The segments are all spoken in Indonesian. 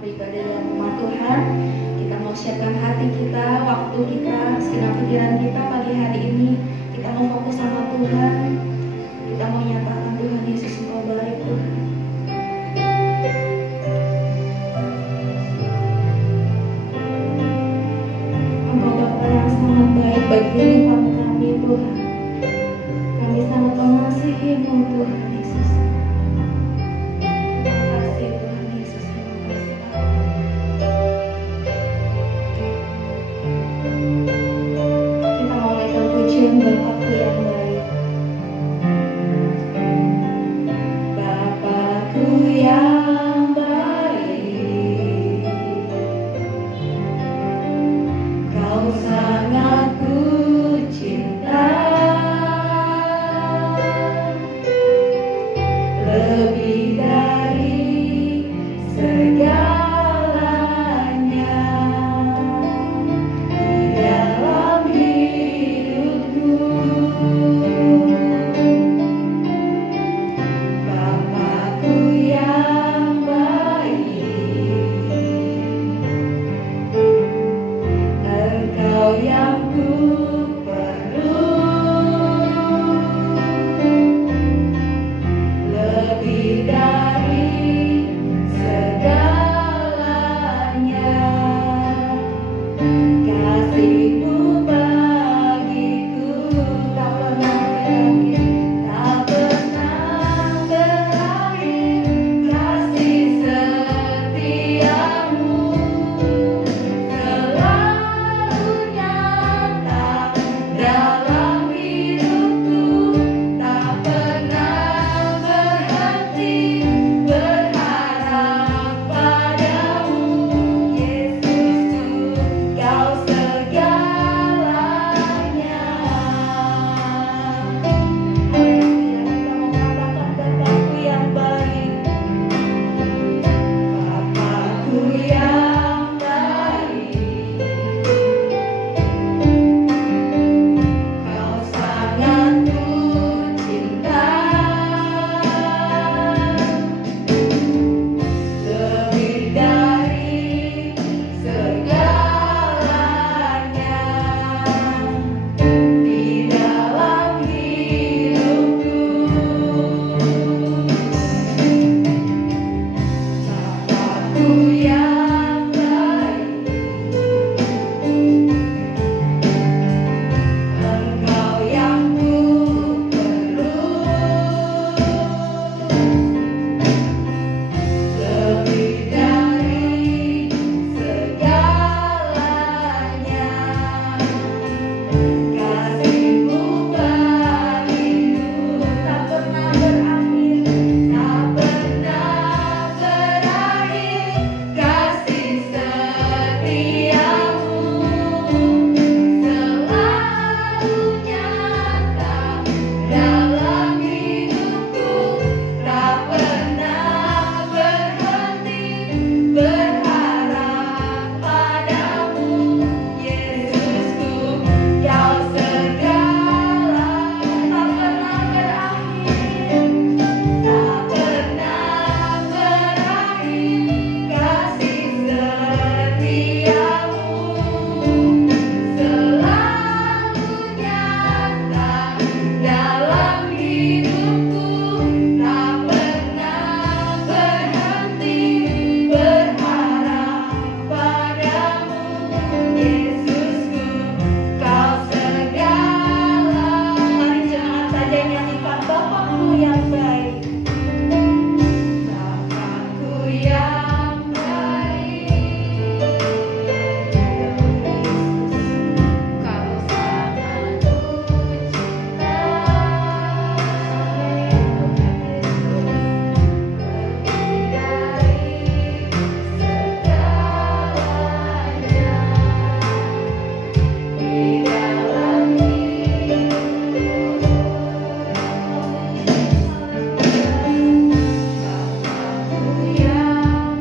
beribadah dalam rumah Tuhan. Kita mau siapkan hati kita, waktu kita, segenap pikiran kita pagi hari ini. Kita mau fokus sama Tuhan. Kita mau nyatakan Tuhan Yesus Engkau baik Tuhan. Engkau Bapa yang sangat baik bagi kehidupan kami Tuhan. Kami sangat mengasihi-Mu Tuhan Yesus. Terima kasih Tuhan Yesus. Terima kasih Bapa. Kita mau naikkan pujian Bapakku yang baik. Bapakku yang baik, Kau sangat ku cinta, lebih dari segalanya di dalam hidupku. Bapakku yang baik, Engkau yang ku perlu, lebih dari segalanya. Kasih-Mu bagiku tak pernah berakhir, tak pernah berakhir. Kasih setiamu selalu nyata dalam hidupku, tak pernah berhenti berharap padamu. Yesusku, Kau segalanya. Haleluya, kita mau katakan Bapakku yang baik. Bapakku yang baik, Kau sangat ku cinta, lebih dari segalanya di dalam hidupku. Bapakku yang baik, Engkau yang ku perlu, lebih dari segalanya. Kasih-Mu bagiku tak pernah berakhir, tak pernah berakhir. Kasih setiamu selalu nyata dalam hidupku, tak pernah berhenti berharap padamu. Yesusku, Kau segala, tak pernah berakhir, tak pernah berakhir. Kasih setiamu selalu nyata dalam hidupku, tak pernah berhenti berharap padamu. Yesusku, Kau segala. Mari jangan saja nyanyikan Bapakku yang baik. Bapakku yang baik, Kau sangat ku cinta, lebih dari segalanya di dalam hidupku. Bapakku yang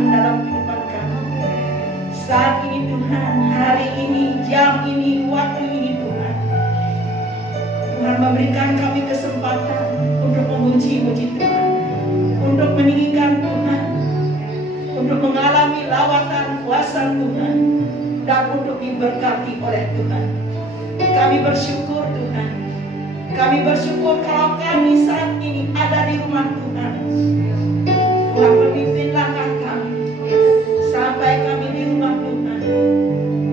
Tuhan dalam kehidupan kami. Saat ini Tuhan, hari ini, jam ini, waktu ini Tuhan, Tuhan memberikan kami kesempatan untuk memuji-muji Tuhan, untuk meninggikan Tuhan, untuk mengalami lawatan kuasa Tuhan, dan untuk diberkati oleh Tuhan. Kami bersyukur Tuhan. Kami bersyukur kalau kami saat ini ada di rumah Tuhan. Tuhan memimpin langkah kami sampai kami di rumah Tuhan.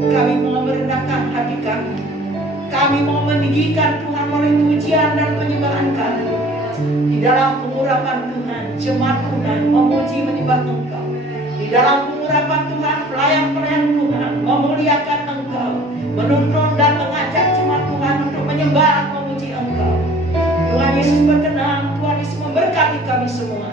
Kami mau merendahkan hati kami. Kami mau meninggikan Tuhan melalui pujian dan penyembahan kami. Di dalam pengurapan Tuhan, jemaat Tuhan memuji menyembah Engkau. Di dalam pengurapan Tuhan, pelayan-pelayan Tuhan memuliakan Engkau, menuntun dan mengajak jemaat Tuhan untuk menyembah, memuji Engkau. Tuhan Yesus berkenan, Tuhan Yesus memberkati kami semua.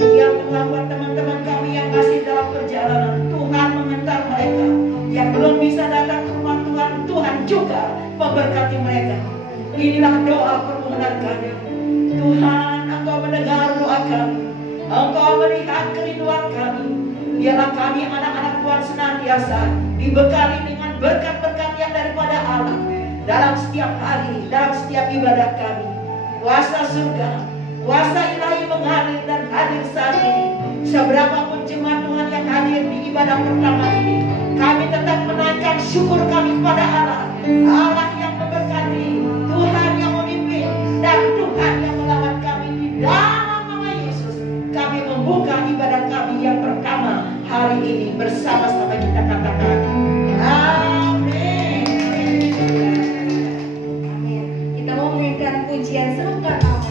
Demikian Tuhan buat teman-teman kami yang masih dalam perjalanan, Tuhan mengantar mereka. Yang belum bisa datang ke rumah Tuhan, Tuhan juga memberkati mereka. Inilah doa permohonan kami. Tuhan, Engkau mendengar doa kami. Engkau melihat kerinduan kami. Biarlah kami anak-anak Tuhan senantiasa dibekali dengan berkat-berkat yang daripada Allah dalam setiap hari, dalam setiap ibadah kami. Kuasa surga, kuasa ilahi mengalir dan hadir saat ini. Seberapapun jemaat Tuhan yang hadir di ibadah pertama ini, kami tetap menaikkan syukur kami kepada Allah. Allah yang memberkati, Tuhan yang memimpin, dan Tuhan yang melawat kami. Di dalam nama Yesus, kami membuka ibadah kami yang pertama hari ini. Bersama-sama kita katakan amin. Amin. Kita mau menyanyikan pujian serukan Allah. Amin.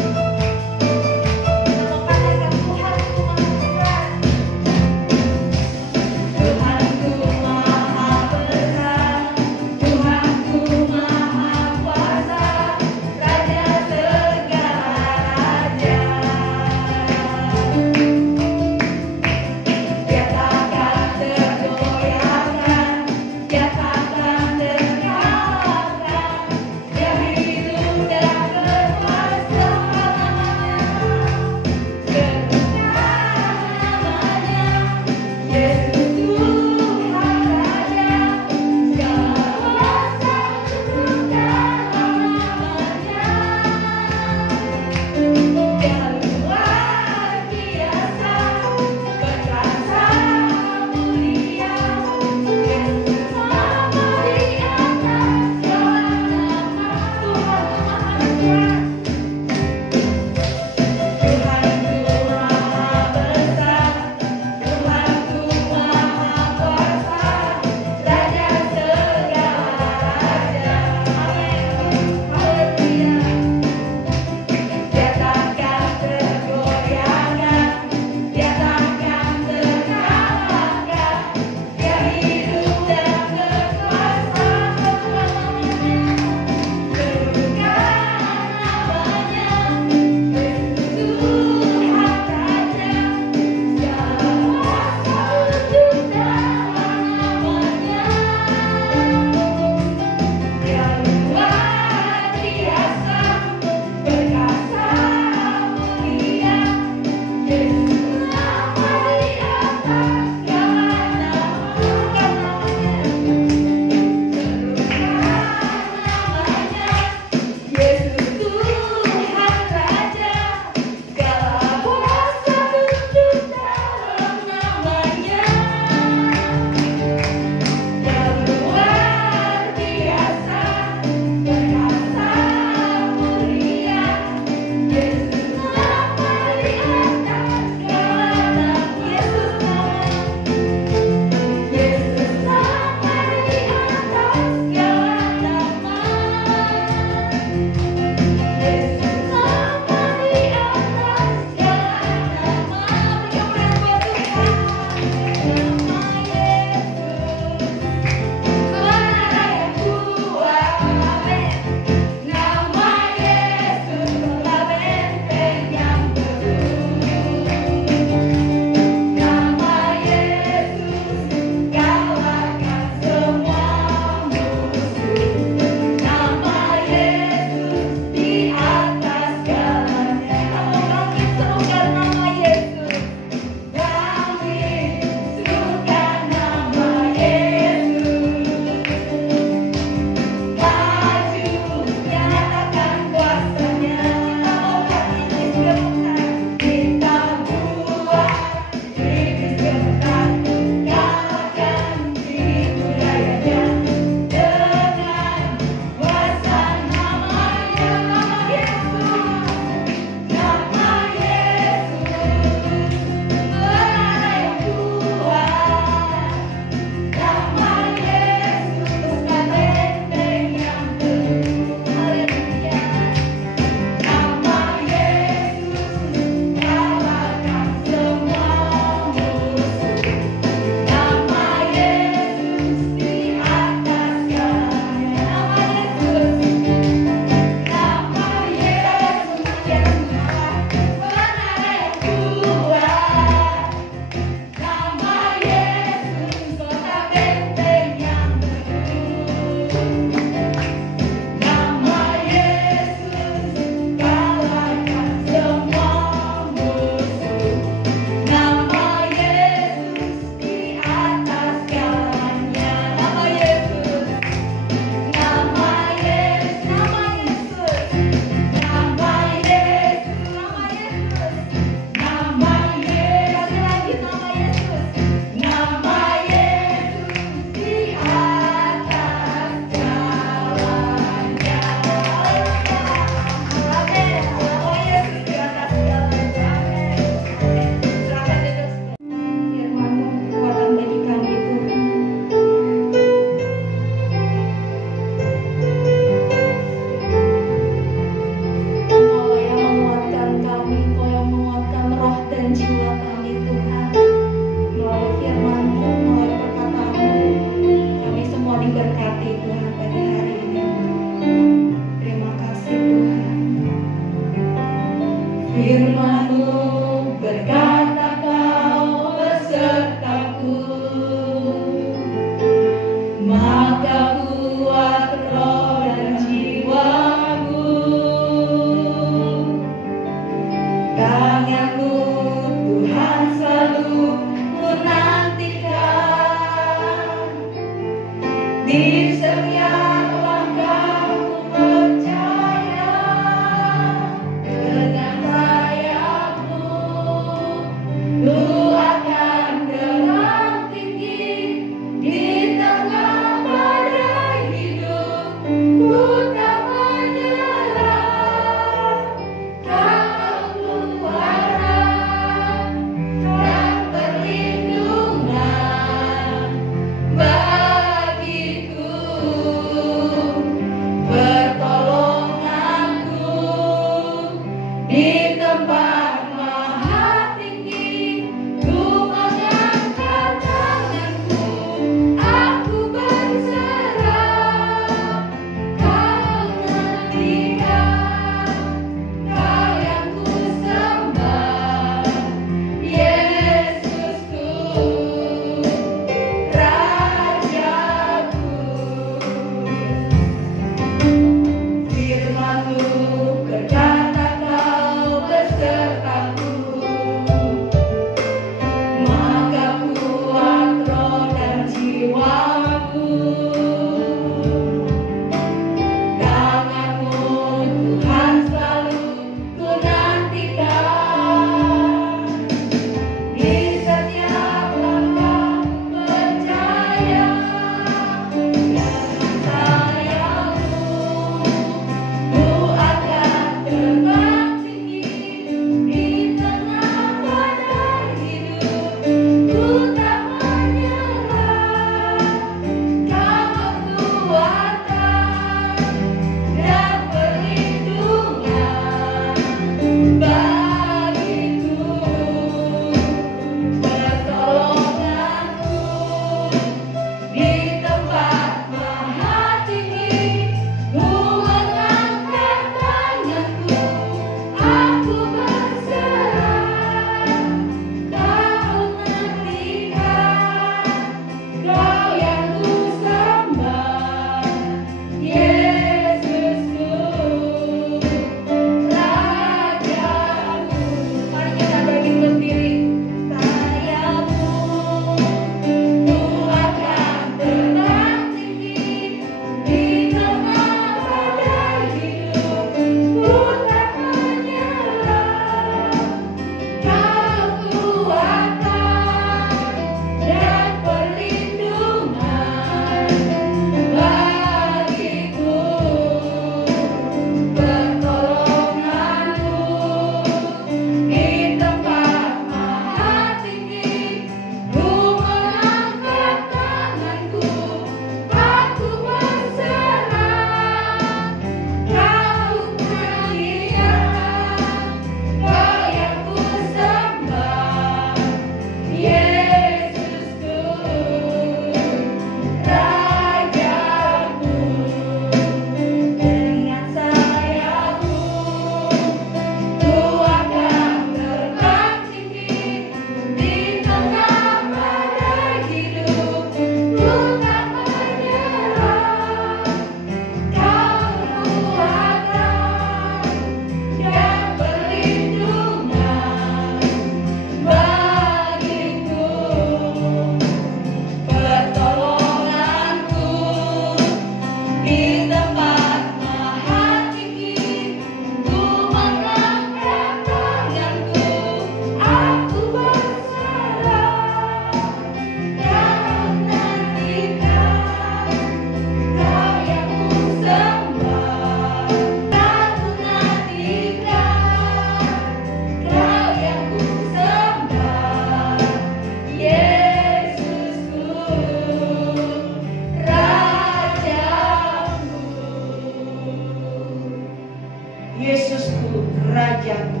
Rajaku.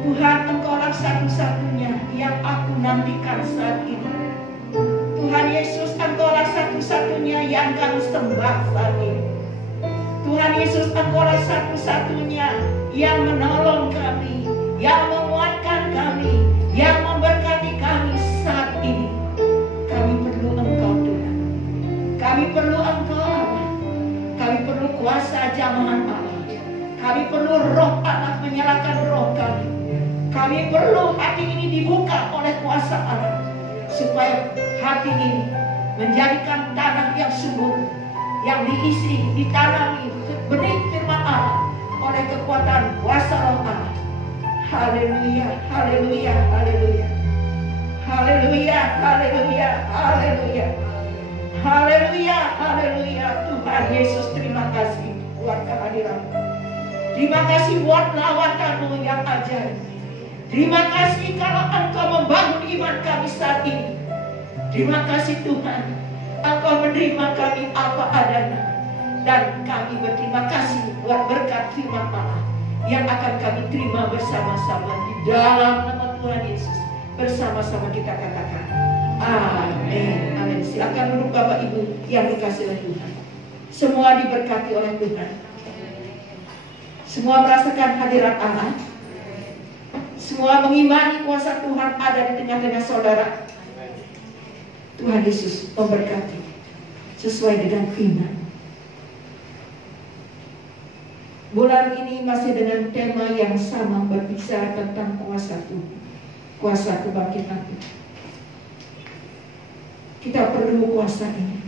Tuhan, Engkaulah satu-satunya yang aku nantikan saat ini. Tuhan Yesus, Engkaulah satu-satunya yang kami sembah saat ini. Tuhan Yesus, Engkaulah satu-satunya yang menolong kami, yang menguatkan kami, yang memberkati kami saat ini. Kami perlu Engkau, Tuhan. Kami perlu Engkau, Allah. Kami perlu kuasa jamahan Allah. Kami perlu roh Allah menyalakan roh kami. Kami perlu hati ini dibuka oleh kuasa Allah, supaya hati ini menjadikan tanah yang subur, yang diisi, ditanami benih firman Allah oleh kekuatan kuasa roh Allah. Haleluya, haleluya, haleluya. Haleluya, haleluya, haleluya. Haleluya, haleluya. Tuhan Yesus, terima kasih buat kehadiran-Mu. Terima kasih buat lawatan-Mu yang ajaib. Terima kasih kalau Engkau membangun iman kami saat ini. Terima kasih Tuhan, Engkau menerima kami apa adanya. Dan kami berterima kasih buat berkat firman Allah yang akan kami terima bersama-sama di dalam nama Tuhan Yesus. Bersama-sama kita katakan amin, amin. Silakan duduk Bapak Ibu yang dikasihi oleh Tuhan. Semua diberkati oleh Tuhan. Semua merasakan hadirat Allah. Semua mengimani kuasa Tuhan ada di tengah-tengah saudara. Tuhan Yesus memberkati sesuai dengan iman. Bulan ini masih dengan tema yang sama, berbicara tentang kuasa Tuhan, kuasa kebangkitan Tuhan. Kita perlu kuasa ini.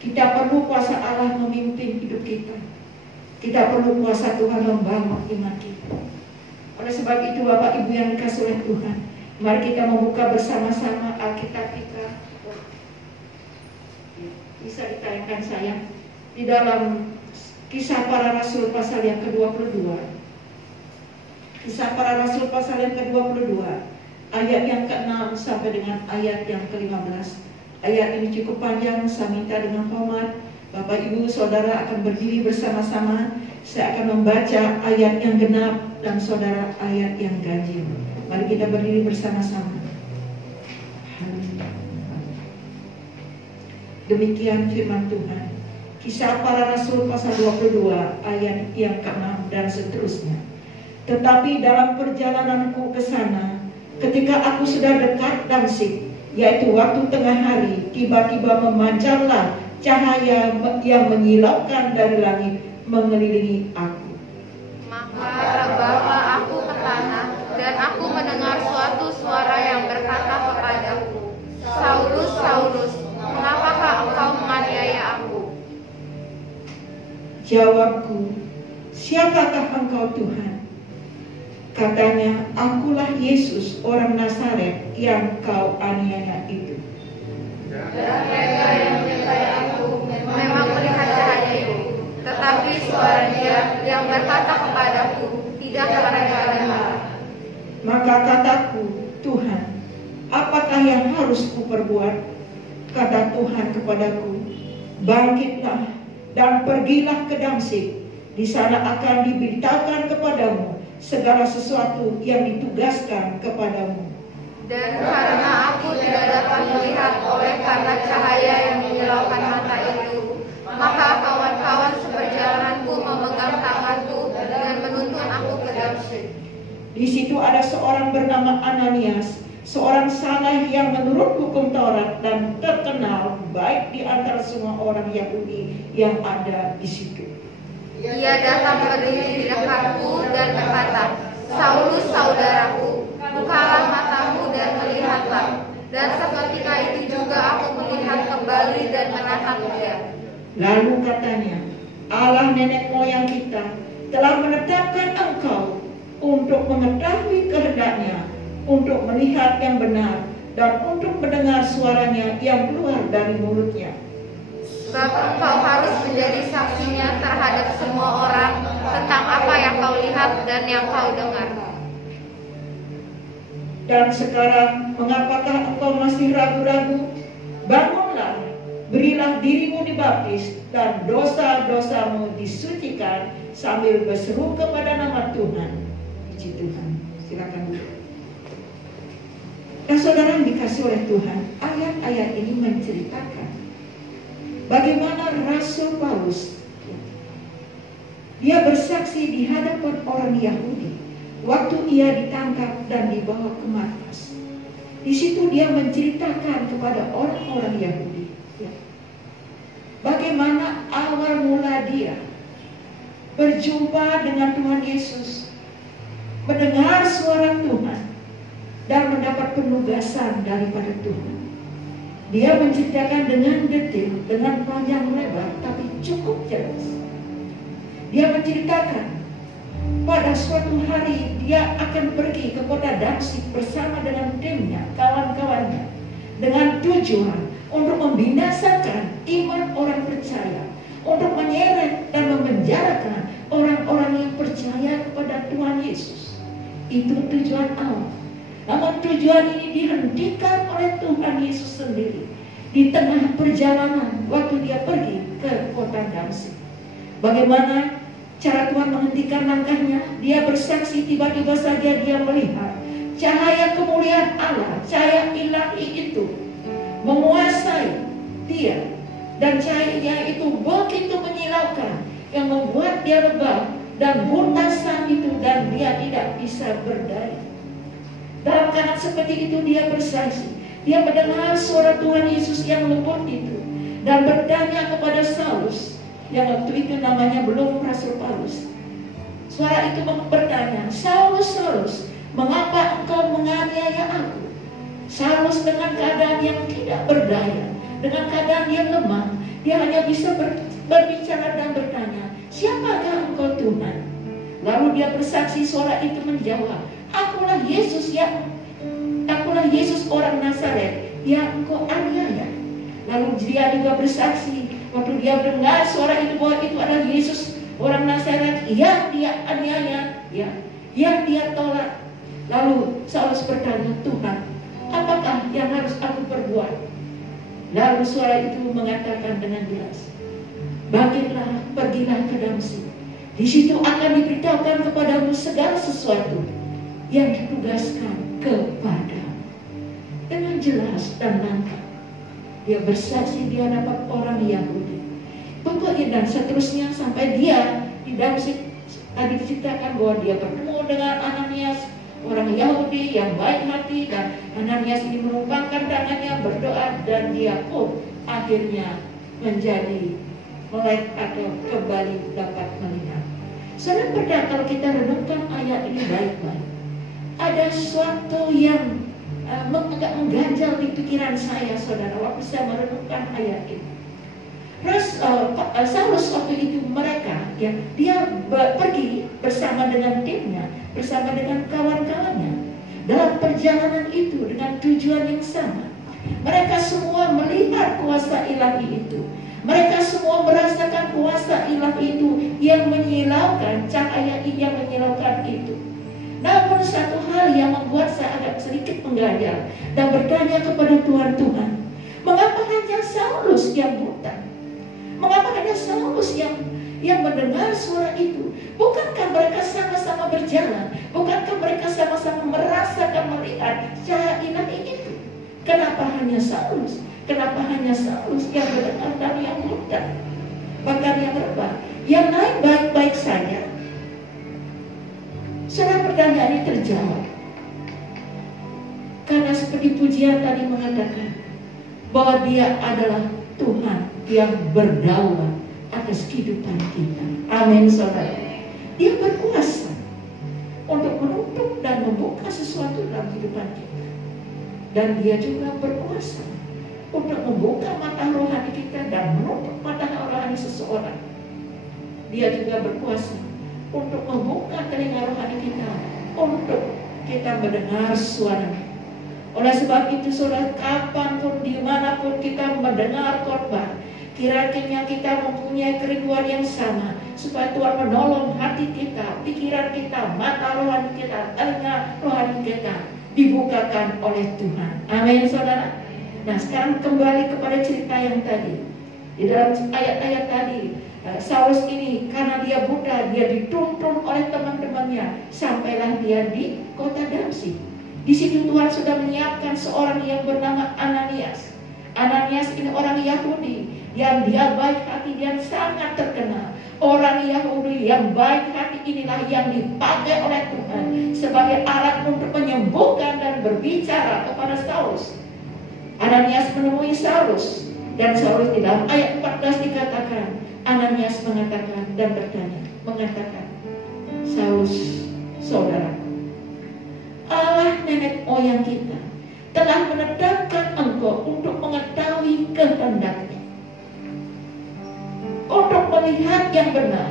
Kita perlu kuasa Allah memimpin hidup kita. Kita perlu kuasa Tuhan membangun iman kita. Oleh sebab itu Bapak Ibu yang dikasihi oleh Tuhan, mari kita membuka bersama-sama Alkitab kita. Bisa ditayangkan sayang di dalam Kisah Para Rasul pasal yang ke-22. Kisah Para Rasul pasal yang ke-22, ayat yang ke-6 sampai dengan ayat yang ke-15. Ayat ini cukup panjang, saya minta dengan hormat Bapak Ibu Saudara akan berdiri bersama-sama. Saya akan membaca ayat yang genap dan saudara ayat yang ganjil. Mari kita berdiri bersama-sama. Demikian firman Tuhan. Kisah Para Rasul pasal 22 ayat yang ke-6 dan seterusnya. Tetapi dalam perjalananku ke sana, ketika aku sudah dekat Damsyik, yaitu waktu tengah hari, tiba-tiba memancarlah cahaya yang menyilaukan dari langit mengelilingi aku. Maka bawa aku ke tanah, dan aku mendengar suatu suara yang berkata kepadaku, Saulus, Saulus, mengapakah engkau menganiaya aku? Jawabku, siapakah engkau Tuhan? Katanya, akulah Yesus orang Nazaret yang kau aniaya itu. Dan mereka yang menyertai aku memang melihat cahaya itu, tetapi suara Dia yang berkata kepadaku, tidak mereka dengar. Maka kataku, Tuhan, apakah yang harus kuperbuat? Kata Tuhan kepadaku, bangkitlah dan pergilah ke Damsyik. Di sana akan diberitakan kepadamu segala sesuatu yang ditugaskan kepadamu. Dan karena aku tidak dapat melihat oleh karena cahaya yang menyilaukan mata itu, maka kawan-kawan seperjalananku memegang tanganku dan menuntun aku ke Damsyik. Di situ ada seorang bernama Ananias, seorang saleh yang menurut hukum Taurat dan terkenal baik di antara semua orang Yahudi yang ada di situ. Ia datang berdiri di dekatku dan berkata, Saulus, saudaraku, bukalah matamu dan melihatlah. Dan seketika itu juga aku melihat kembali dan menatap Dia. Lalu katanya, Allah nenek moyang kita telah menetapkan engkau untuk mengetahui kehendak-Nya, untuk melihat yang benar, dan untuk mendengar suaranya yang keluar dari mulut-Nya. Sebab engkau harus menjadi saksinya terhadap semua orang tentang apa yang kau lihat dan yang kau dengar. Dan sekarang, mengapakah engkau masih ragu-ragu? Bangunlah, berilah dirimu dibaptis, dan dosa-dosamu disucikan sambil berseru kepada nama Tuhan. Puji Tuhan. Silakan duduk. Dan saudara yang dikasih oleh Tuhan, ayat-ayat ini menceritakan bagaimana Rasul Paulus dia bersaksi di hadapan orang Yahudi waktu ia ditangkap dan dibawa ke markas. Di situ dia menceritakan kepada orang-orang Yahudi bagaimana awal mula dia berjumpa dengan Tuhan Yesus, mendengar suara Tuhan, dan mendapat penugasan daripada Tuhan. Dia menceritakan dengan detail, dengan panjang lebar, tapi cukup jelas. Dia menceritakan pada suatu hari dia akan pergi ke kota Damsyik bersama dengan timnya, kawan-kawannya, dengan tujuan untuk membinasakan iman orang percaya, untuk menyeret dan memenjarakan orang-orang yang percaya kepada Tuhan Yesus. Itu tujuan awal. Namun tujuan ini dihentikan oleh Tuhan Yesus sendiri di tengah perjalanan waktu dia pergi ke kota Damsyik. Bagaimana cara Tuhan menghentikan langkahnya? Dia bersaksi, tiba-tiba saja dia melihat cahaya kemuliaan Allah, cahaya ilahi itu menguasai dia, dan cahaya itu begitu menyilaukan yang membuat dia rebah dan buta saat itu, dan dia tidak bisa berdaya. Dalam keadaan seperti itu dia bersaksi. Dia mendengar suara Tuhan Yesus yang lembut itu dan bertanya kepada Saulus, yang waktu itu namanya belum Rasul Paulus. Suara itu bertanya, Saulus, Saulus, mengapa engkau menganiaya aku? Saulus dengan keadaan yang tidak berdaya, dengan keadaan yang lemah, dia hanya bisa berbicara dan bertanya, siapakah engkau Tuhan? Lalu dia bersaksi, suara itu menjawab, akulah Yesus orang Nazaret yang engkau aniaya. Lalu dia juga bersaksi waktu dia mendengar suara itu bahwa itu adalah Yesus orang Nazaret yang dia aniaya, yang dia tolak. Lalu Saulus bertanya, Tuhan, apakah yang harus aku perbuat? Lalu suara itu mengatakan dengan jelas, pergilah ke Damsyik. Di situ akan diberitahukan kepadamu segala sesuatu yang ditugaskan kepadamu. Dengan jelas dan lantang dia bersaksi di hadapan orang Yahudi. Pokoknya dan seterusnya sampai dia di Damsyik. Tadi diceritakan bahwa dia bertemu dengan Ananias, orang Yahudi yang baik hati, dan Ananias ini menumpangkan tangannya berdoa, dan dia pun akhirnya menjadi melek atau kembali dapat melihat. Saudara, kalau kita renungkan ayat ini baik-baik, ada sesuatu yang agak mengganjal di pikiran saya, saudara, waktu saya merenungkan ayat ini. Terus Saulus waktu itu dia pergi bersama dengan timnya, bersama dengan kawan-kawannya dalam perjalanan itu dengan tujuan yang sama. Mereka semua melihat kuasa ilahi itu. Mereka semua merasakan kuasa ilahi itu yang menyilaukan, cahaya yang menyilaukan itu. Namun satu hal yang membuat saya agak sedikit mengganjal dan bertanya kepada Tuhan, mengapa hanya Saulus yang buta? Mengapa hanya Saulus yang mendengar suara itu? Bukankah mereka sama-sama berjalan? Bukankah mereka sama-sama merasakan, melihat cahaya ilahi itu? Kenapa hanya Saulus? Kenapa hanya Saulus yang mendengar dan yang buta? Bahkan yang rebah, yang lain baik-baik saja. Saudara, pertanyaan ini terjawab karena seperti pujian tadi mengatakan bahwa Dia adalah Tuhan yang berdaulat atas kehidupan kita. Amin, saudara. Dia berkuasa untuk menutup dan membuka sesuatu dalam kehidupan kita. Dan Dia juga berkuasa untuk membuka mata rohani kita dan menutup mata rohani seseorang. Dia juga berkuasa untuk membuka telinga rohani kita, untuk kita mendengar suara. Oleh sebab itu, saudara, kapanpun, dimanapun kita mendengar khotbah, kiranya kita mempunyai kerinduan yang sama, supaya Tuhan menolong hati kita, pikiran kita, mata rohani kita, telinga rohani kita dibukakan oleh Tuhan. Amin, saudara. Nah, sekarang kembali kepada cerita yang tadi. Di dalam ayat-ayat tadi, Saulus ini karena dia buta, dia dituntun oleh teman-temannya, sampailah dia di kota Damsyik. Di situ Tuhan sudah menyiapkan seorang yang bernama Ananias. Ananias ini orang Yahudi yang dia baik hati dan sangat terkenal. Orang Yahudi yang baik hati inilah yang dipakai oleh Tuhan sebagai alat untuk menyembuhkan dan berbicara kepada Saulus. Ananias menemui Saulus, dan Saulus di dalam ayat 14 dikatakan, Ananias mengatakan dan bertanya, mengatakan, Saulus, saudara, Allah nenek moyang kita telah menetapkan engkau untuk mengetahui kehendaknya, untuk melihat yang benar.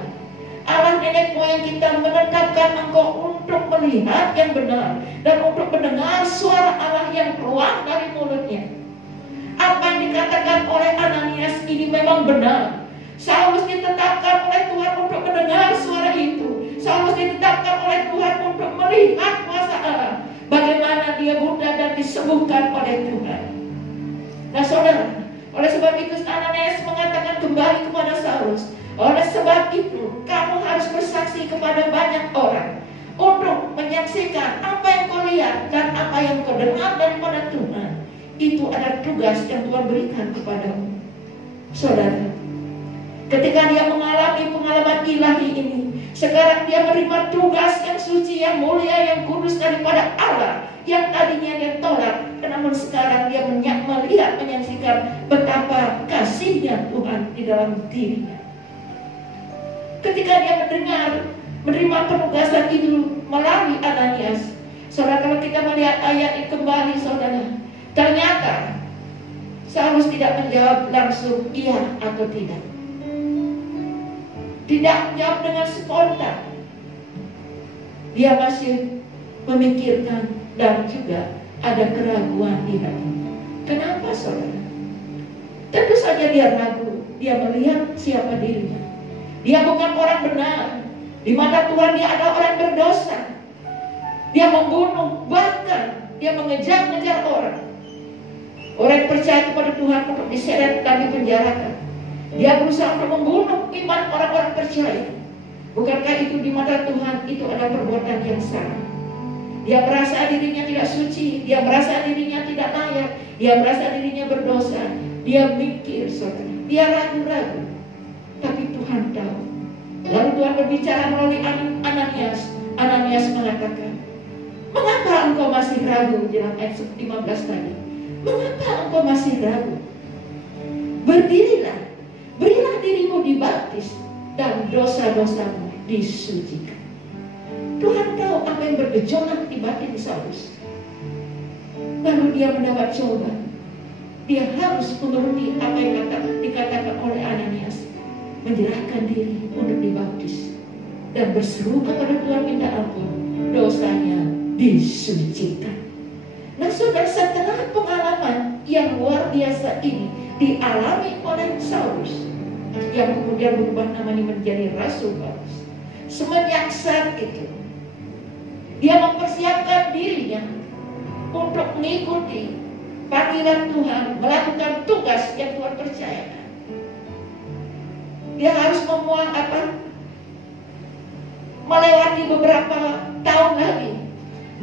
Allah nenek moyang kita menetapkan engkau untuk melihat yang benar dan untuk mendengar suara Allah yang keluar dari mulutnya. Apa yang dikatakan oleh Ananias ini memang benar. Saulus ditetapkan oleh Tuhan untuk mendengar suara itu. Saulus ditetapkan oleh Tuhan untuk melihat kuasa Allah. Bagaimana dia buta dan disembuhkan oleh Tuhan. Nah, saudara, oleh sebab itu Ananias mengatakan kembali kepada Saulus, oleh sebab itu kamu harus bersaksi kepada banyak orang untuk menyaksikan apa yang kau lihat dan apa yang kau dengar daripada Tuhan. Itu adalah tugas yang Tuhan berikan kepadamu, saudara. Ketika dia mengalami pengalaman ilahi ini, sekarang dia menerima tugas yang suci, yang mulia, yang kudus daripada Allah, yang tadinya dia tolak, namun sekarang dia melihat, menyaksikan betapa kasihnya Tuhan di dalam dirinya. Ketika dia menerima penugasan itu melalui Ananias, saudara, kalau kita melihat ayat itu kembali, saudara, ternyata Saulus tidak menjawab langsung iya atau tidak. Tidak menjawab dengan spontan. Dia masih memikirkan dan juga ada keraguan di hatinya. Kenapa, saudara? Tentu saja dia ragu. Dia melihat siapa dirinya. Dia bukan orang benar. Di mata Tuhan dia adalah orang berdosa. Dia membunuh, bahkan dia mengejar-ngejar orang. Orang percaya kepada Tuhan untuk diseret dan dipenjarakan. Dia berusaha untuk membunuh iman orang-orang percaya. Bukankah itu di mata Tuhan itu adalah perbuatan yang salah? Dia merasa dirinya tidak suci, dia merasa dirinya tidak layak, dia merasa dirinya berdosa. Dia mikir, saudara, dia ragu-ragu. Tapi Tuhan tahu. Lalu Tuhan berbicara melalui Ananias. Ananias mengatakan, mengapa engkau masih ragu? Dalam ayat 15 tadi, mengapa engkau masih ragu? Berdirilah, berilah dirimu dibaptis, dan dosa-dosamu disucikan. Tuhan tahu apa yang bergejolak di batin Saulus. Lalu dia mendapat cobaan. Dia harus menuruti apa yang dikatakan oleh Ananias, menyerahkan diri untuk dibaptis dan berseru kepada Tuhan minta ampun, dosanya disucikan. Nah saudara, setelah pengalaman yang luar biasa ini dialami oleh Saulus, yang kemudian berubah namanya menjadi Rasul Paulus, semenjak saat itu dia mempersiapkan dirinya untuk mengikuti panggilan Tuhan, melakukan tugas yang Tuhan percayakan. Dia harus memuang melewati beberapa tahun lagi,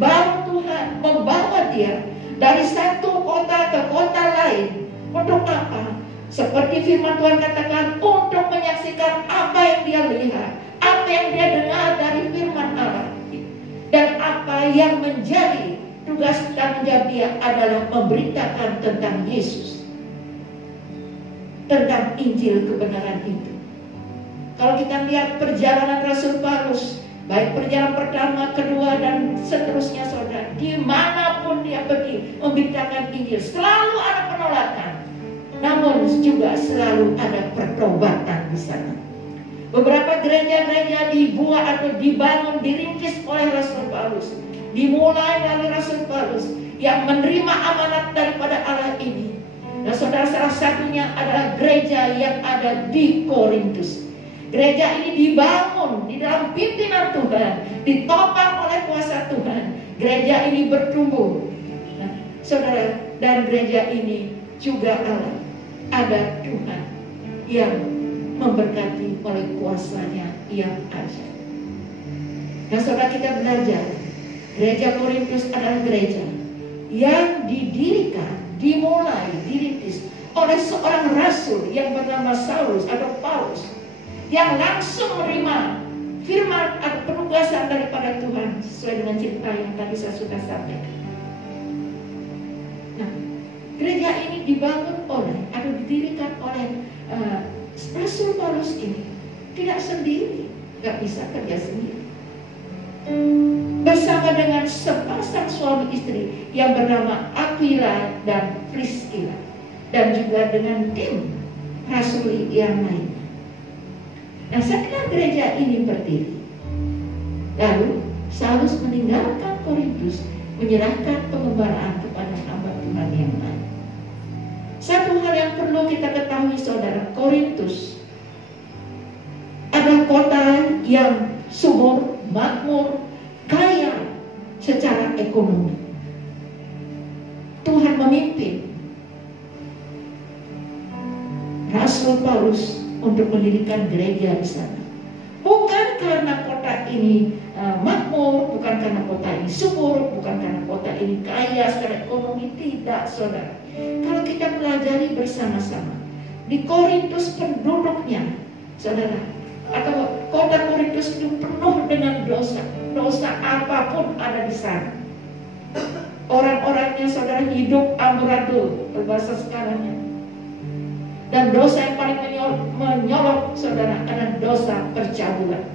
baru Tuhan membawa dia dari satu kota ke kota lain. Untuk apa? Seperti firman Tuhan katakan, untuk menyaksikan apa yang dia lihat, apa yang dia dengar dari firman Allah, dan apa yang menjadi tugas tanggung jawab dia adalah memberitakan tentang Yesus, tentang Injil kebenaran itu. Kalau kita lihat perjalanan Rasul Paulus, baik perjalanan pertama, kedua, dan seterusnya, saudara, dimanapun dia pergi memberitakan Injil, selalu ada penolakan, namun juga selalu ada pertobatan di sana. Beberapa gereja-gereja dibuat atau dibangun, dirintis oleh Rasul Paulus, dimulai dari Rasul Paulus yang menerima amanat daripada Allah ini. Nah saudara, salah satunya adalah gereja yang ada di Korintus. Gereja ini dibangun di dalam pimpinan Tuhan, ditopang oleh kuasa Tuhan. Gereja ini bertumbuh. Nah, saudara, dan gereja ini juga ada Tuhan yang memberkati oleh kuasanya yang ajaib. Nah saudara, kita belajar gereja Korintus adalah gereja yang didirikan, dimulai, dirintis oleh seorang rasul yang bernama Saulus atau Paulus, yang langsung menerima firman atau penugasan daripada Tuhan sesuai dengan cerita yang tadi saya sudah sampaikan. Nah, gereja ini dibangun oleh atau didirikan oleh Rasul Paulus ini tidak sendiri, nggak bisa kerja sendiri. Bersama dengan sepasang suami istri yang bernama Aquila dan Priscilla, dan juga dengan tim rasuli yang lain. Nah, setelah gereja ini berdiri, lalu Saulus meninggalkan Korintus, menyerahkan pengembaraan kepada hamba Tuhan yang lain. Satu hal yang perlu kita ketahui, saudara, Korintus adalah kota yang subur, makmur, kaya secara ekonomi. Tuhan memimpin Rasul Paulus untuk mendirikan gereja di sana. Bukan karena kota ini makmur, bukan karena kota ini subur, bukan karena kota ini kaya secara ekonomi, tidak, saudara. Kalau kita pelajari bersama-sama, di Korintus penduduknya, saudara, atau kota Korintus itu penuh dengan dosa. Dosa apapun ada di sana. Orang-orangnya, saudara, hidup amburadul, berbahasa sekarangnya. Dan dosa yang paling menyolok, saudara, adalah dosa percabulan.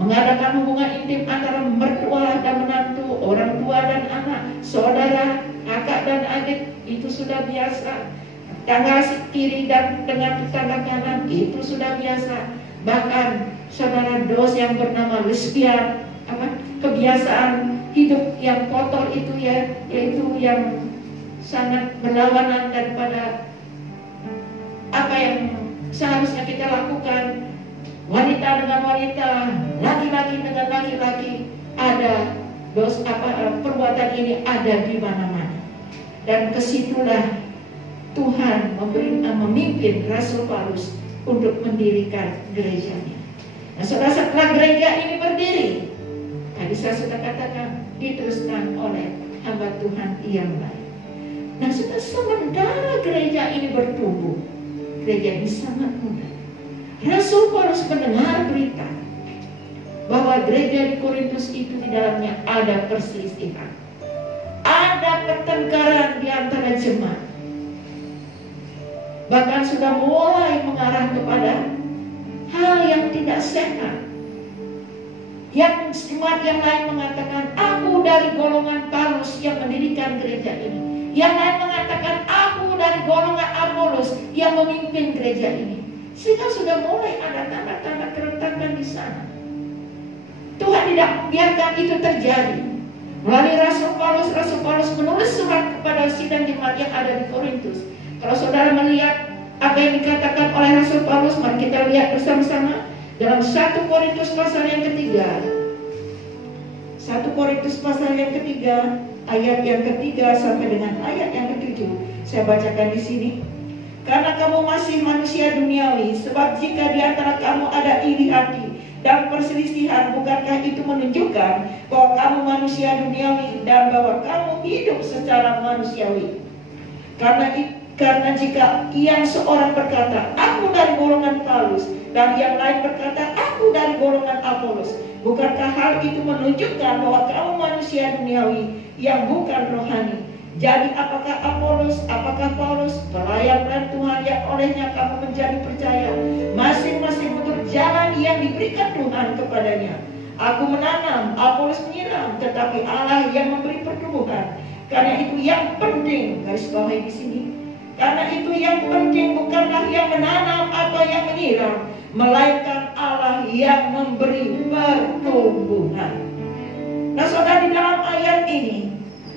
Mengadakan hubungan intim antara mertua dan menantu, orang tua dan anak, saudara, kakak dan adik, itu sudah biasa. Tetangga kiri dan dengan tetangga kanan, itu sudah biasa. Bahkan saudara, dosa yang bernama lesbian, kebiasaan hidup yang kotor itu ya, yaitu yang sangat berlawanan daripada apa yang seharusnya kita lakukan. Wanita dengan wanita, laki-laki dengan laki-laki, ada dosa perbuatan ini ada di mana-mana. Dan kesitulah Tuhan memimpin Rasul Paulus untuk mendirikan gerejanya. Nah, saudara, setelah gereja ini berdiri, tadi saya sudah katakan, diteruskan oleh hamba Tuhan yang lain. Nah, sementara gereja ini bertumbuh, gereja ini sangat muda. Rasul Paulus mendengar berita bahwa gereja di Korintus itu di dalamnya ada perselisihan, ada pertengkaran di antara jemaat, bahkan sudah mulai mengarah kepada hal yang tidak sehat. Yang jemaat yang lain mengatakan, aku dari golongan Paulus yang mendirikan gereja ini. Yang lain mengatakan, aku dari golongan Apolos yang memimpin gereja ini. Sehingga sudah mulai ada tanda-tanda keretakan di sana. Tuhan tidak biarkan itu terjadi. Melalui Rasul Paulus menulis surat kepada sidang jemaat yang ada di Korintus. Kalau saudara melihat apa yang dikatakan oleh Rasul Paulus, mari kita lihat bersama-sama dalam 1 Korintus pasal yang ketiga. 1 Korintus pasal yang ketiga, ayat yang ketiga sampai dengan ayat yang ketujuh. Saya bacakan di sini. Karena kamu masih manusia duniawi, sebab jika di antara kamu ada iri hati dan perselisihan, bukankah itu menunjukkan bahwa kamu manusia duniawi dan bahwa kamu hidup secara manusiawi? Karena jika yang seorang berkata, aku dari golongan Paulus, dan yang lain berkata, aku dari golongan Apolos, bukankah hal itu menunjukkan bahwa kamu manusia duniawi yang bukan rohani? Jadi apakah Apolos, apakah Paulus, pelayan Tuhan yang olehnya kamu menjadi percaya? Masing-masing menurut jalan yang diberikan Tuhan kepadanya. Aku menanam, Apolos menyiram, tetapi Allah yang memberi pertumbuhan. Karena itu yang penting, garis bawahi di sini. Karena itu yang penting bukanlah yang menanam atau yang menyiram, melainkan Allah yang memberi pertumbuhan. Nah, saudara, di dalam ayat ini,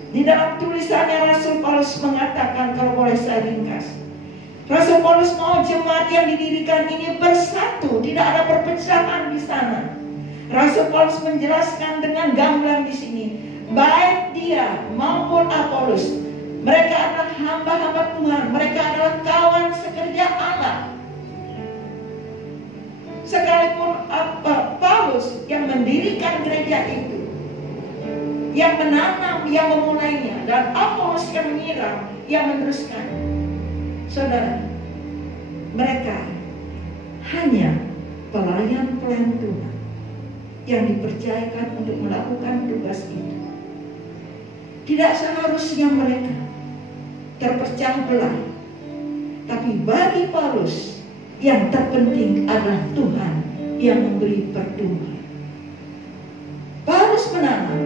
di dalam tulisannya Rasul Paulus mengatakan, kalau boleh saya ringkas, Rasul Paulus mau jemaat yang didirikan ini bersatu, tidak ada perpecahan di sana. Rasul Paulus menjelaskan dengan gamblang di sini, baik dia maupun Apolos, mereka adalah hamba-hamba Tuhan, mereka adalah kawan sekerja Allah. Sekalipun Paulus yang mendirikan gereja itu, yang menanam, yang memulainya, dan Apolos yang menyiram, yang meneruskan. Saudara, mereka hanya pelayan-pelayan Tuhan yang dipercayakan untuk melakukan tugas itu. Tidak seharusnya mereka terpecah belah, tapi bagi Paulus yang terpenting adalah Tuhan yang memberi pertumbuhan. Paulus menanam,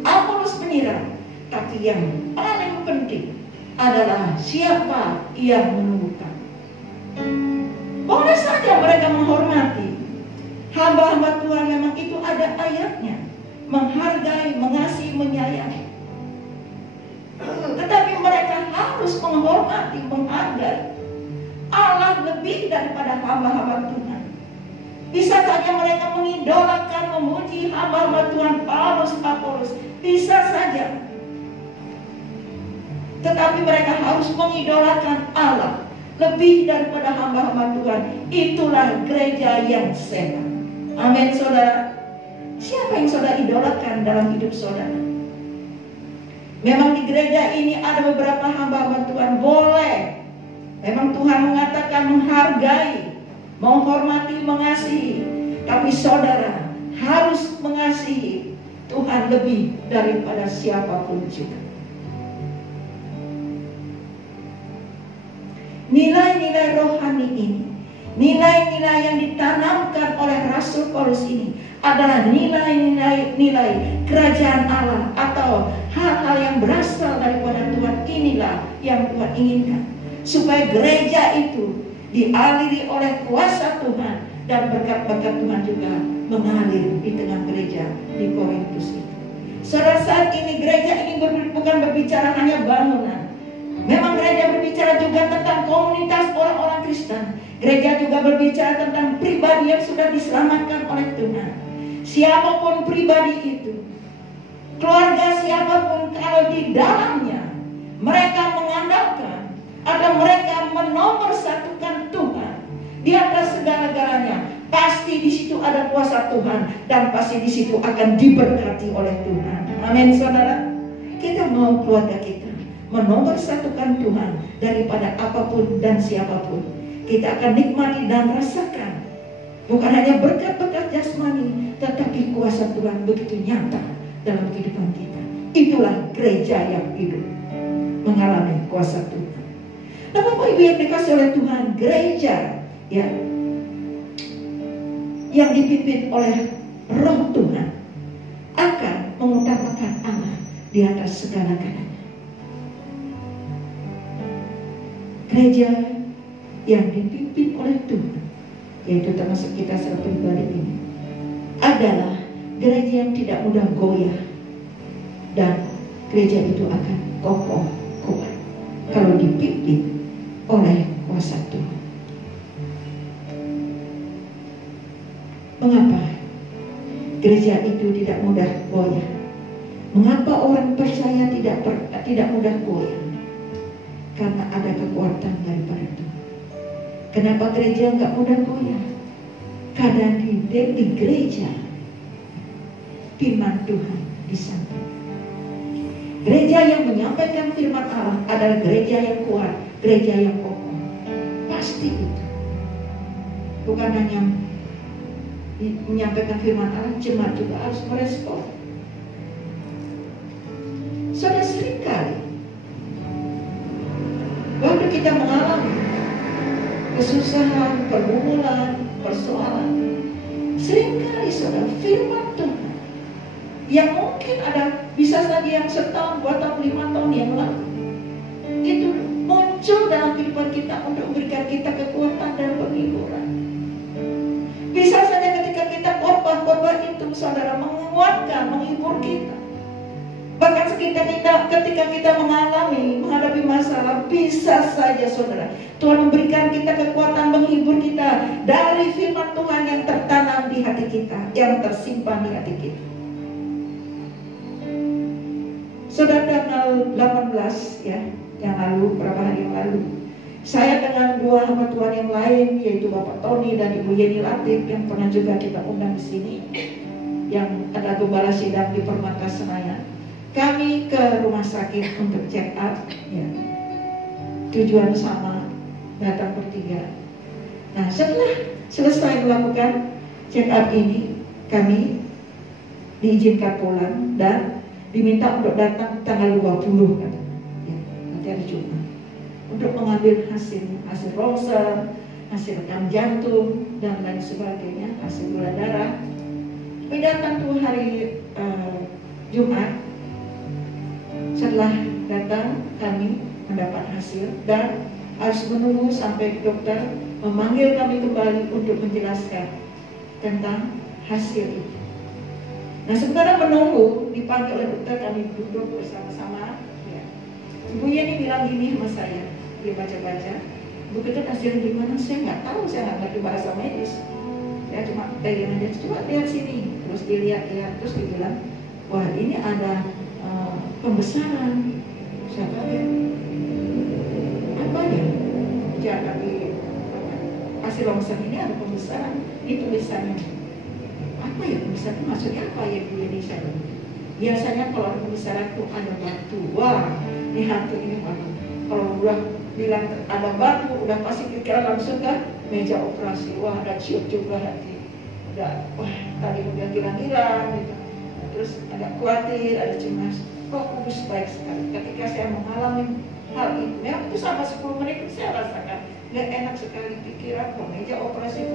Apolos menyiram, tapi yang paling penting adalah siapa yang menumbuhkan. Boleh saja mereka menghormati hamba-hamba Tuhan, memang itu ada ayatnya, menghargai, mengasihi, menyayangi. Tetapi mereka harus menghormati, menghargai Allah lebih daripada hamba-hamba Tuhan. Bisa saja mereka mengidolakan, memuji hamba-hamba Tuhan Paulus, Apolos, bisa saja. Tetapi mereka harus mengidolakan Allah lebih daripada hamba-hamba Tuhan. Itulah gereja yang sehat. Amin, saudara. Siapa yang saudara idolakan dalam hidup saudara? Memang di gereja ini ada beberapa hamba-hamba Tuhan, boleh. Memang Tuhan mengatakan menghargai, menghormati, mengasihi. Tapi saudara harus mengasihi Tuhan lebih daripada siapapun juga. Nilai-nilai rohani ini, nilai-nilai yang ditanamkan oleh Rasul Paulus ini adalah nilai-nilai kerajaan Allah atau hal-hal yang berasal daripada Tuhan. Inilah yang Tuhan inginkan, supaya gereja itu dialiri oleh kuasa Tuhan dan berkat-berkat Tuhan juga mengalir di tengah gereja di Korintus itu. Saudara, saat ini gereja ini bukan berbicara hanya bangunan. Memang gereja berbicara juga tentang komunitas orang-orang Kristen. Gereja juga berbicara tentang pribadi yang sudah diselamatkan oleh Tuhan. Siapapun pribadi itu, keluarga siapapun, kalau di dalamnya mereka mengandalkan Ada mereka menomorsatukan Tuhan di atas segala-galanya. Pasti di situ ada kuasa Tuhan dan pasti di situ akan diberkati oleh Tuhan. Amin, saudara. Kita mau keluarga kita menomorsatukan Tuhan daripada apapun dan siapapun. Kita akan nikmati dan rasakan bukan hanya berkat-berkat jasmani, tetapi kuasa Tuhan begitu nyata dalam kehidupan kita. Itulah gereja yang hidup, mengalami kuasa Tuhan. Nah, Bapak Ibu yang dikasih oleh Tuhan, gereja ya yang dipimpin oleh Roh Tuhan akan mengutamakan Allah di atas segala-galanya. Gereja yang dipimpin oleh Tuhan, yaitu termasuk kita secara pribadi ini, adalah gereja yang tidak mudah goyah, dan gereja itu akan kokoh kuat kalau dipimpin oleh kuasa Tuhan. Mengapa gereja itu tidak mudah goyah? Mengapa orang percaya tidak mudah goyah? Karena ada kekuatan daripada Tuhan. Kenapa gereja nggak mudah goyah? Karena di gereja firman Tuhan disampaikan. Gereja yang menyampaikan firman Allah adalah gereja yang kuat, gereja yang kokoh. Pasti itu. Bukan hanya menyampaikan firman Allah, jemaat juga harus merespon. Saudara, seringkali waktu kita mengalami kesusahan, pergumulan, persoalan, seringkali saudara, firman Tuhan yang mungkin ada bisa saja yang setahun, 2 tahun, 5 tahun yang lalu itu muncul dalam kehidupan kita untuk memberikan kita kekuatan dan penghiburan. Bisa saja ketika kita khotbah itu saudara menguatkan, menghibur kita. Bahkan ketika kita menghadapi masalah, bisa saja saudara Tuhan memberikan kita kekuatan, menghibur kita dari firman Tuhan yang tertanam di hati kita, yang tersimpan di hati kita. Saudara, tanggal 18 ya, yang lalu, beberapa hari yang lalu, saya dengan 2 hamba Tuhan yang lain, yaitu Bapak Tony dan Ibu Yeni Latif, yang pernah juga kita undang di sini, yang ada gembala sidang di Permata Senayan. Kami ke rumah sakit untuk check up ya. Tujuan sama, datang bertiga. Nah, setelah selesai melakukan check up ini, kami diizinkan pulang dan diminta untuk datang tanggal 20 katanya. Ya, nanti hari Jumat. Untuk mengambil hasil ronsen, hasil rekam jantung dan lain sebagainya, hasil gula darah. Kami datang tuh hari Jumat. Setelah datang, kami mendapat hasil dan harus menunggu sampai dokter memanggil kami kembali untuk menjelaskan tentang hasil itu. Nah, sementara menunggu dipanggil oleh dokter, kami duduk bersama-sama. Ya. Ibu Yeni bilang gini sama saya, dia baca-baca, "Bu, itu hasilnya gimana?" Saya nggak tahu, saya nggak ngerti bahasa medis. Saya cuma pegang aja, "Coba lihat sini." Terus dilihat-lihat, terus dibilang, "Wah, ini ada pembesaran." Saya kaget. Apa ya? Jangan di hasil ronsen ini ada pembesaran. Ini tulisannya. Apa ya pembesaran? Maksudnya apa ya Bu Yeni? Saya biasanya kalau ada pembesaran itu ada batu. Wah, ini hantu ini batu. Kalau udah bilang ada batu, udah pasti pikiran langsung ke meja operasi. Wah, ada ciut juga hati. Udah, wah, tadi udah hilang-hilang gitu. Terus ada khawatir, ada cemas. Kok kudus baik sekali. Ketika saya mengalami hal itu, ya itu sama 10 menit saya rasakan nggak enak sekali pikiran, ke meja operasi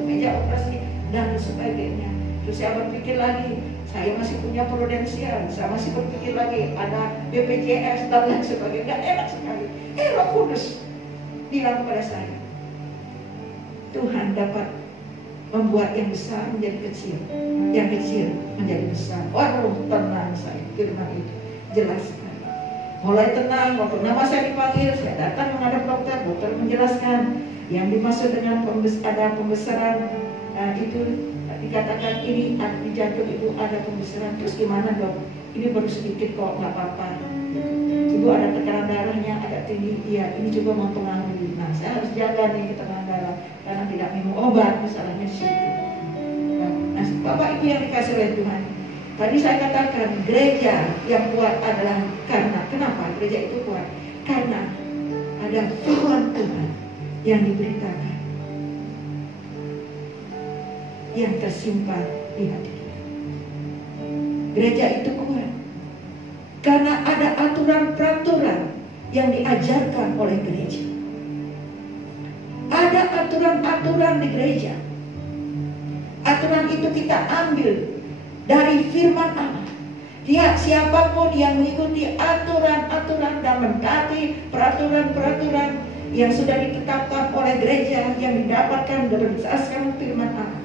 dan sebagainya. Terus saya berpikir lagi, saya masih punya prudensial, saya masih berpikir lagi ada BPJS dan lain sebagainya. Nggak enak sekali. Roh Kudus bilang kepada saya, Tuhan dapat membuat yang besar menjadi kecil, yang kecil menjadi besar. Waduh, tenang saya, firman itu jelas sekali. Mulai tenang, waktu nama saya dipanggil, saya datang menghadap dokter, dokter menjelaskan yang dimaksud dengan ada pembesaran itu dikatakan ini di jantung ibu ada pembesaran, terus gimana dok? Ini baru sedikit kok, nggak apa-apa. Ibu ada tekanan darahnya agak tinggi, iya ini juga mempengaruhi. Nah saya harus jaga nih tekanan darah karena tidak minum obat, masalahnya di situ. Nah Bapak Ibu yang dikasih oleh Tuhan, tadi saya katakan gereja yang kuat adalah karena, kenapa gereja itu kuat? Karena ada firman Tuhan yang diberitakan, yang tersimpan di hati kita. Gereja itu kuat karena ada aturan-peraturan yang diajarkan oleh gereja. Ada aturan-aturan di gereja. Aturan itu kita ambil dari firman Allah. Siapapun yang mengikuti aturan-aturan dan mentaati peraturan-peraturan yang sudah ditetapkan oleh gereja yang didapatkan berdasarkan firman Allah,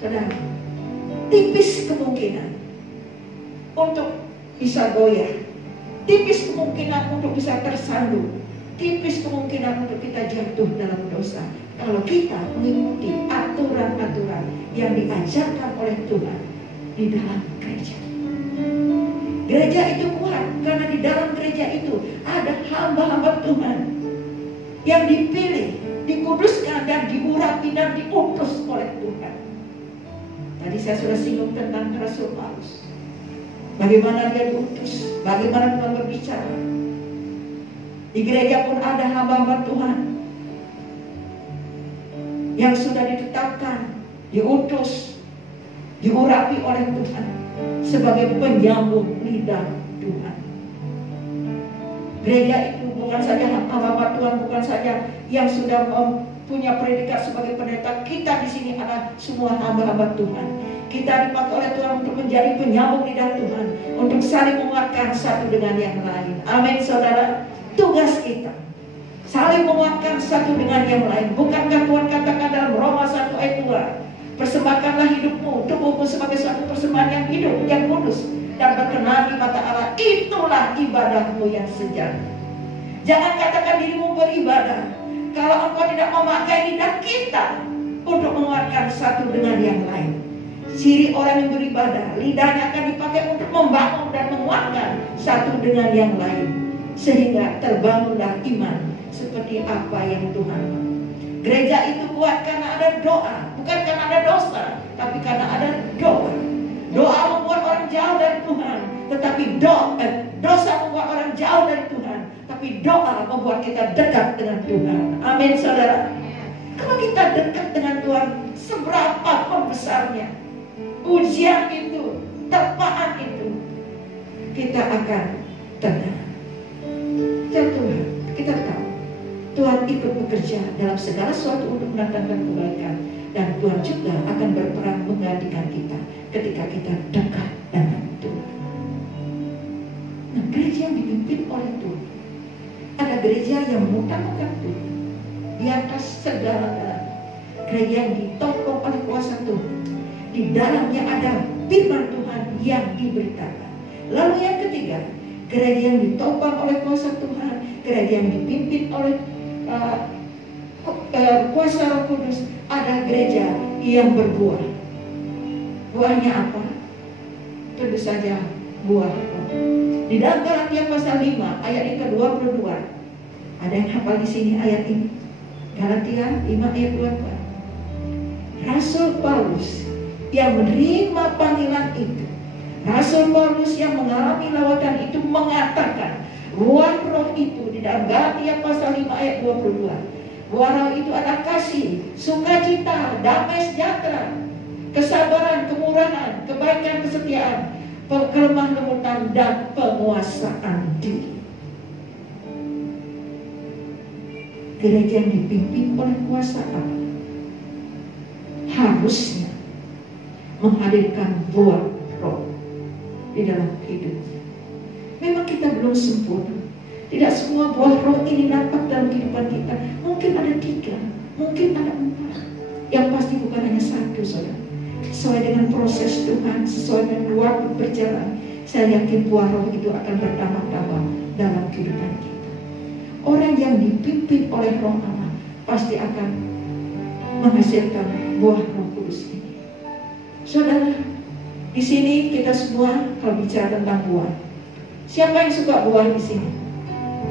saudara, tipis kemungkinan untuk bisa goyah, tipis kemungkinan untuk bisa tersandung, tipis kemungkinan untuk kita jatuh dalam dosa kalau kita mengikuti aturan-aturan yang diajarkan oleh Tuhan di dalam gereja. Gereja itu kuat karena di dalam gereja itu ada hamba-hamba Tuhan yang dipilih, dikuduskan dan diurapi dan diutus oleh Tuhan. Tadi saya sudah singgung tentang Rasul Paulus. Bagaimana dia diutus, bagaimana Tuhan berbicara. Di gereja pun ada hamba-hamba Tuhan yang sudah ditetapkan, diutus, diurapi oleh Tuhan sebagai penyambung lidah Tuhan. Gereja itu bukan saja hamba-hamba Tuhan, bukan saja yang sudah punya predikat sebagai pendeta. Kita di sini adalah semua hamba-hamba Tuhan. Kita dipakai oleh Tuhan untuk menjadi penyambung lidah Tuhan, untuk saling menguatkan satu dengan yang lain. Amin, saudara. Tugas kita saling menguatkan satu dengan yang lain. Bukankah Tuhan katakan dalam Roma 1 ayat 2, persembahkanlah hidupmu, tubuhmu sebagai suatu persembahan yang hidup, yang kudus dan berkenan di mata Allah. Itulah ibadahmu yang sejati. Jangan katakan dirimu beribadah kalau engkau tidak memakai lidah kita untuk menguatkan satu dengan yang lain. Ciri orang yang beribadah, lidahnya akan dipakai untuk membangun dan menguatkan satu dengan yang lain, sehingga terbangunlah iman seperti apa yang Tuhan mau. Gereja itu kuat karena ada doa, bukan karena ada dosa, tapi karena ada doa. Doa membuat orang jauh dari Tuhan, tetapi dosa membuat orang jauh dari Tuhan, tapi doa membuat kita dekat dengan Tuhan. Amin, saudara. Kalau kita dekat dengan Tuhan, seberapa pun besarnya ujian itu, terpaan itu, kita akan tenang. Dan Tuhan, kita tahu Tuhan ikut bekerja dalam segala sesuatu untuk mendatangkan kebaikan, dan Tuhan juga akan berperan menggantikan kita ketika kita dekat dengan Tuhan. Nah, gereja yang dipimpin oleh Tuhan, ada gereja yang mengutamakan Tuhan di atas segala-galanya. Gereja yang ditopang oleh kuasa Tuhan, di dalamnya ada firman Tuhan yang diberitakan. Lalu yang ketiga, gereja yang ditopang oleh kuasa Tuhan, gereja yang dipimpin oleh kuasa Roh Kudus, ada gereja yang berbuah. Buahnya apa? Tentu saja buah roh. Di dalam Galatia pasal 5 ayat yang ke-22, ada yang hafal di sini ayat ini? Galatia 5 ayat 22. Rasul Paulus yang menerima panggilan itu, Rasul Paulus yang mengalami lawatan itu mengatakan buah roh itu di dalam Galatia pasal 5 ayat 22. Buah roh itu adalah kasih, sukacita, damai sejahtera, kesabaran, kemurahan, kebaikan, kesetiaan, kelemah lembutan, dan penguasaan diri. Gereja yang dipimpin oleh kuasa Allah harusnya menghadirkan buah roh di dalam hidupnya. Memang kita belum sempurna. Tidak semua buah roh ini nampak dalam kehidupan kita. Mungkin ada 3, mungkin ada 4. Yang pasti bukan hanya 1, saudara. Sesuai dengan proses Tuhan, sesuai dengan waktu berjalan, saya yakin buah roh itu akan bertambah-tambah dalam kehidupan kita. Orang yang dipimpin oleh Roh Allah pasti akan menghasilkan buah Roh Kudus ini. Saudara, di sini kita semua kalau bicara tentang buah, siapa yang suka buah di sini?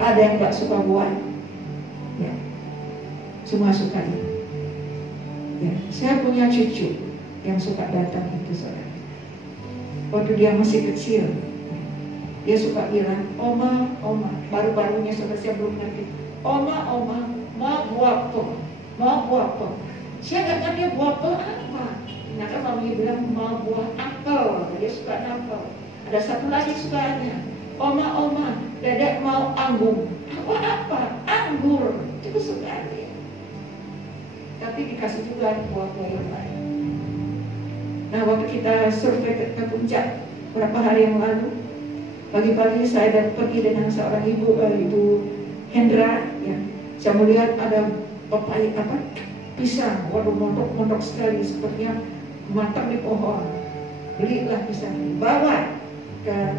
Ada yang nggak suka buah? Ya, semua suka ya. Ya, saya punya cucu yang suka datang itu, saudara. Waktu dia masih kecil, dia suka bilang, oma, oma. Baru-barunya saudara, saya belum ngerti. Oma, oma, mau buah apa? Mau buah apa? Saya nggak ngerti dia buah apa. Nah kan mami bilang mau buah apel, dia suka apel. Ada satu lagi sukanya, oma, oma, dedek mau anggur. Apa? Anggur. Itu suka dia. Tapi dikasih juga buah-buah yang lain. Nah waktu kita survei ke puncak beberapa hari yang lalu, pagi-pagi saya pergi dengan seorang ibu Hendra, ya. Saya melihat ada pisang, waduh mondok sekali, sepertinya matang di pohon. Belilah pisang, bawa ke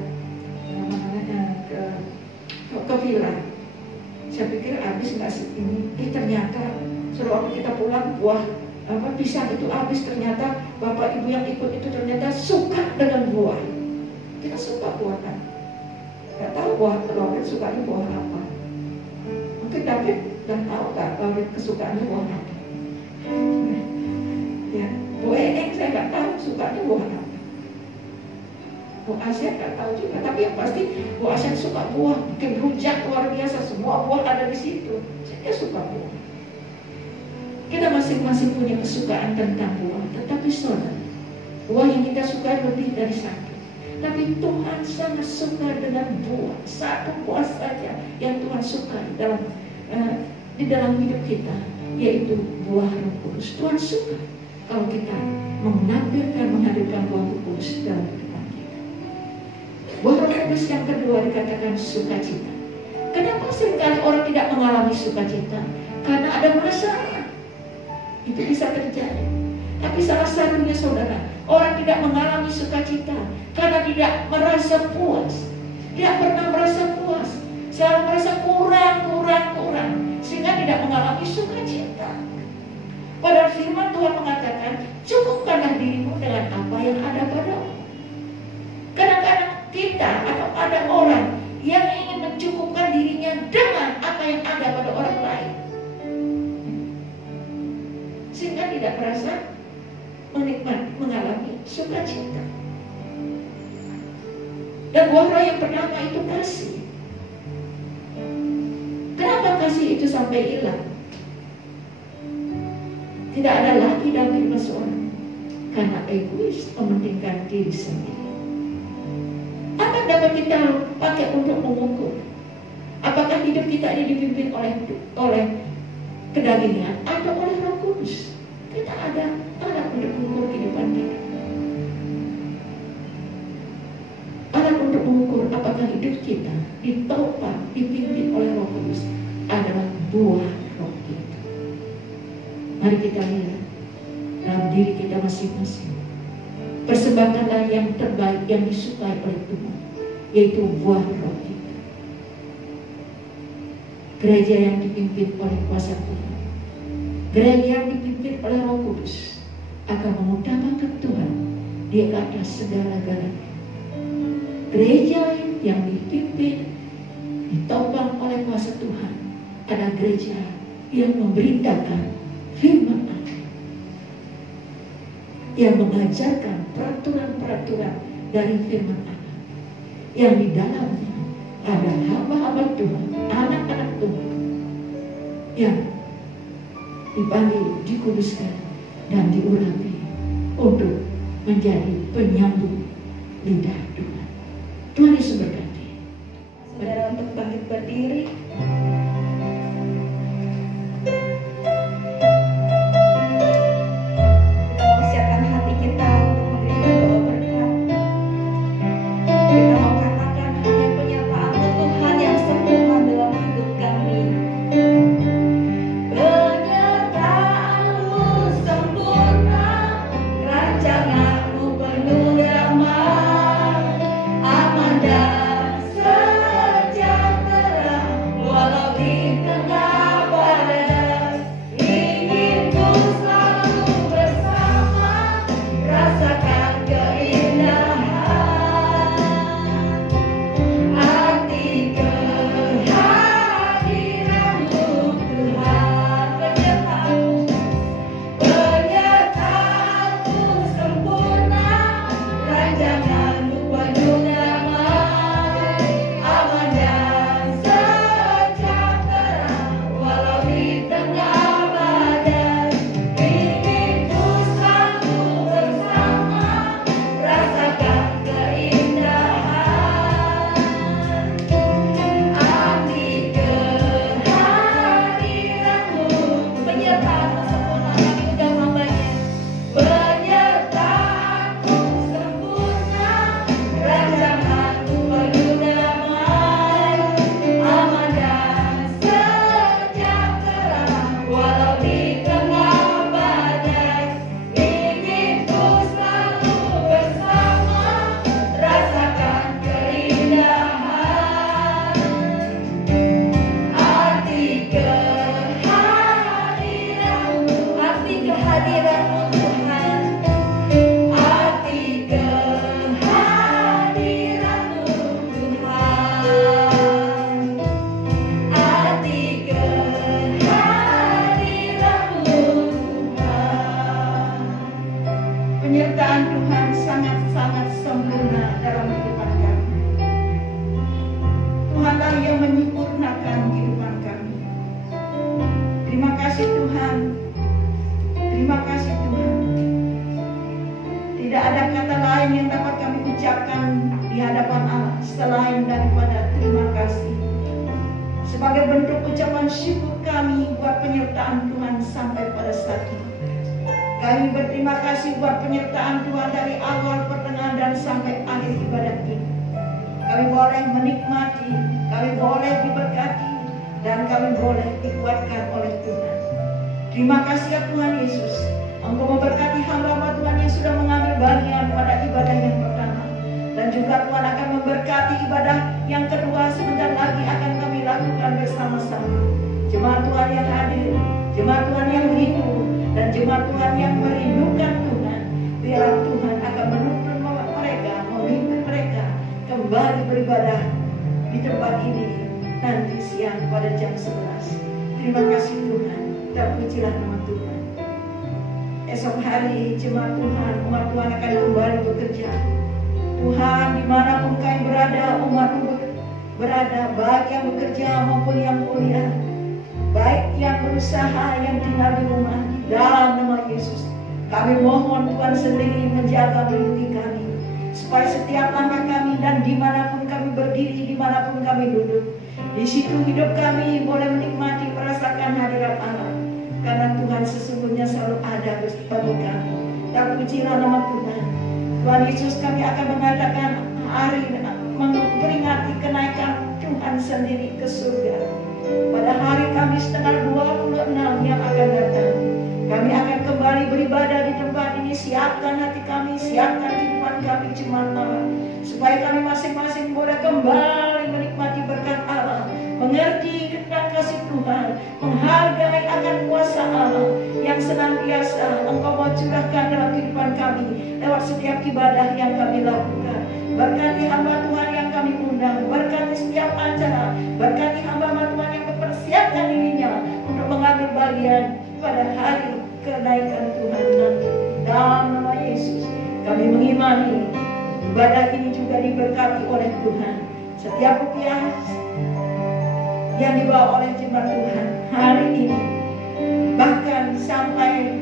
villa. Saya pikir habis nggak sih ini? Ternyata waktu kita pulang buah pisang itu habis. Ternyata bapak ibu yang ikut itu ternyata suka dengan buah. Kita suka buah kan? Gak tahu buah Robert sukanya buah apa. Mungkin David dan tahu gak Robert kesukaannya buah apa. Ya, Bu Eneng saya gak tahu sukanya buah apa. Bu Asia gak tahu juga. Tapi yang pasti Bu Asia suka buah. Bikin rujak luar biasa. Semua buah ada di situ. Dia suka buah. Kita masing-masing punya kesukaan tentang buah. Tetapi saudara, buah yang kita suka lebih dari satu. Tapi Tuhan sangat suka dengan buah. Satu buah saja yang Tuhan suka di dalam hidup kita, yaitu buah Roh Kudus. Tuhan suka kalau kita menghadirkan buah Roh Kudus dalam kehidupan kita. Buah Roh Kudus yang kedua dikatakan sukacita. Kenapa seringkali orang tidak mengalami sukacita? Karena ada masalah. Itu bisa terjadi. Tapi salah satunya saudara, orang tidak mengalami sukacita karena tidak merasa puas. Tidak pernah merasa puas. Selalu merasa kurang. Sehingga tidak mengalami sukacita. Padahal firman Tuhan mengatakan, cukupkanlah dirimu dengan apa yang ada padamu. Kadang-kadang kita atau ada orang yang ingin mencukupkan dirinya dengan apa yang ada pada orang lain, sehingga tidak merasa mengalami sukacita. Dan buah roh yang pertama itu kasih. Kenapa kasih itu sampai hilang? Tidak ada lagi dalam hidup seorang, karena egois, mementingkan diri sendiri. Apa yang dapat kita pakai untuk mengukur apakah hidup kita ini dipimpin oleh kedagingan atau oleh Roh Kudus? Kita ada alat untuk mengukur kehidupan kita. Alat untuk mengukur apakah hidup kita ditopang, dipimpin oleh Roh Kudus adalah buah Roh itu. Mari kita lihat dalam diri kita masing-masing. Persembahkanlah yang terbaik yang disukai oleh Tuhan, yaitu buah Roh kita. Gereja yang dipimpin oleh kuasa Tuhan, gereja yang dipimpin oleh Roh Kudus akan mengutamakan Tuhan di atas segala-galanya. Gereja yang dipimpin, ditopang oleh kuasa Tuhan adalah gereja yang memberitakan firman Allah, yang mengajarkan peraturan-peraturan dari firman Allah, yang di dalamnya ada hamba-hamba Tuhan, anak-anak Tuhan yang dipanggil, dikuduskan, dan diurapi untuk menjadi penyambung lidah Tuhan. Tuhan Yesus berkati. Saudara untuk bangkit berdiri. Kita mau siapkan hati kita untuk menerima doa berkat. Kita mau katakan hanya penyertaan Tuhan yang sempurna dalam hidup kami. Penyertaanmu sempurna, rancanganmu penuh damai, aman dan sejahtera. Tuhan sangat-sangat sempurna dalam kehidupan kami. Tuhanlah yang menyempurnakan kehidupan kami. Terima kasih Tuhan. Terima kasih Tuhan. Tidak ada kata lain yang dapat kami ucapkan di hadapan Allah selain daripada terima kasih. Sebagai bentuk ucapan syukur kami buat penyertaan Tuhan sampai pada saat ini. Kami berterima kasih buat penyertaan Tuhan dari awal, pertengahan, dan sampai akhir ibadah ini. Kami boleh menikmati, kami boleh diberkati, dan kami boleh dikuatkan oleh Tuhan. Terima kasih ya Tuhan Yesus. Engkau memberkati hamba Tuhan yang sudah mengambil bagian pada ibadah yang pertama. Dan juga Tuhan akan memberkati ibadah yang kedua sebentar lagi akan kami lakukan bersama-sama. Jemaat Tuhan yang hadir, jemaat Tuhan yang rindu, dan jemaat Tuhan yang merindukan Tuhan. Biarlah Tuhan akan menuntun mereka, memimpin mereka kembali beribadah di tempat ini nanti siang pada jam 11. Terima kasih Tuhan. Terpujilah nama Tuhan. Esok hari jemaat Tuhan, umat Tuhan akan kembali bekerja. Tuhan, dimanapun kami berada, umatmu berada, baik yang bekerja maupun yang kuliah, baik yang berusaha, yang tinggal di rumah, dalam nama Yesus, kami mohon Tuhan sendiri menjaga melindungi kami, supaya setiap langkah kami dan dimanapun kami berdiri, dimanapun kami duduk, di situ hidup kami boleh menikmati, merasakan hadirat Allah, karena Tuhan sesungguhnya selalu ada bagi kami. Terpujilah nama Tuhan. Tuhan Yesus, kami akan mengadakan hari memperingati kenaikan Tuhan sendiri ke surga. Pada hari Kamis tanggal 26 yang akan datang, kami akan kembali beribadah di tempat ini. Siapkan hati kami, siapkan kehidupan kami jemaat Allah, supaya kami masing-masing boleh kembali menikmati berkat Allah, mengerti tentang kasih Tuhan, menghargai akan kuasa Allah yang senantiasa Engkau mau curahkan dalam kehidupan kami lewat setiap ibadah yang kami lakukan. Berkati hamba Tuhan yang kami undang, berkati setiap acara, berkati hamba Tuhan yang mempersiapkan dirinya untuk mengambil bagian pada hari kenaikan Tuhan nanti. Dalam nama Yesus, kami mengimani ibadah ini juga diberkati oleh Tuhan. Setiap rupiah yang dibawa oleh jemaat Tuhan hari ini, bahkan sampai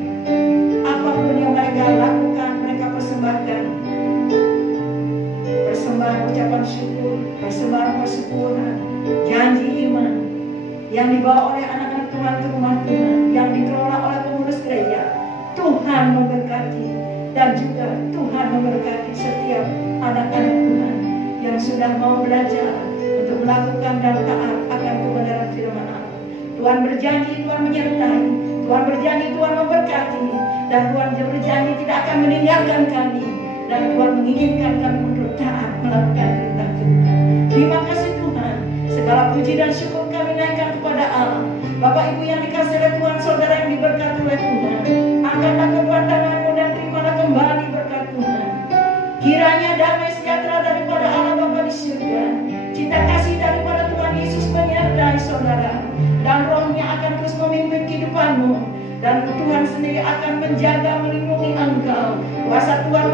apapun yang mereka lakukan, mereka persembahkan persembahan ucapan syukur, persembahan persempurnaan, janji iman yang dibawa oleh anak-anak Tuhan ke rumah Tuhan, yang dikelola oleh pengurus gereja. Tuhan memberkati, dan juga Tuhan memberkati setiap anak-anak Tuhan yang sudah mau belajar untuk melakukan dan taat akan kebenaran firman Allah. Tuhan berjanji, Tuhan menyertai, Tuhan berjanji, Tuhan memberkati, dan Tuhan berjanji tidak akan meninggalkan kami, dan Tuhan menginginkan kami untuk taat melakukan perintah Tuhan. Terima kasih Tuhan. Segala puji dan syukur kami naikkan kepada Allah. Bapak Ibu yang dikasihi oleh Tuhan, saudara yang diberkati oleh Tuhan, angkatlah kedua tanganmu dan terimalah kembali berkat Tuhan. Kiranya damai sejahtera daripada Allah Bapa di surga, cinta kasih daripada Tuhan Yesus menyertai saudara, dan Roh-Nya akan terus memimpin kehidupanmu, dan Tuhan sendiri akan menjaga melindungi engkau. Kuasa Tuhan